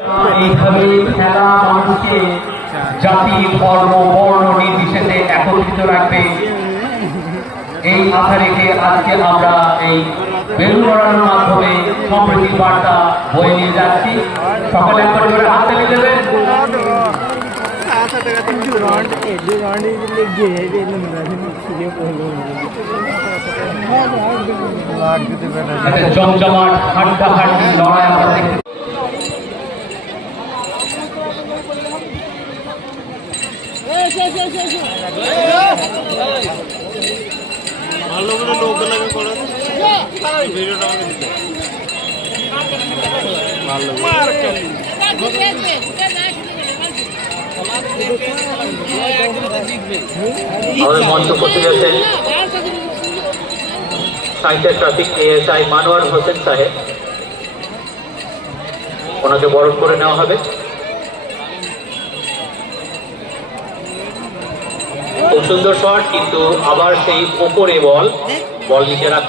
এইভাবে খেলা মানুষকে জাতি ধর্ম বর্ণ নির্বিশেষে একত্রিত রাখবে, এই আশা রেখে আজকে আমরা এই বেলুন উড়ানোর মাধ্যমে সম্প্রীতির বার্তা বয়ে নিয়ে যাচ্ছি। সকলে একবার করে হাততালি দেবেন। জমজমাট হাড্ডাহাড্ডি লড়াই আমরা দেখতে ভালো করে লোক লাগে করে ভিডিওটা আমাকে দিতে ভালো আমাদের মঞ্চ করতে যাচ্ছেন সাইটের ট্রাফিক এএসআই মানোয়ার হোসেন সাহেব, ওনাকে বরণ করে নেওয়া হবে। খুব সুন্দর শট, কিন্তু আবার সেই ওপরে বল নিচে রাখতে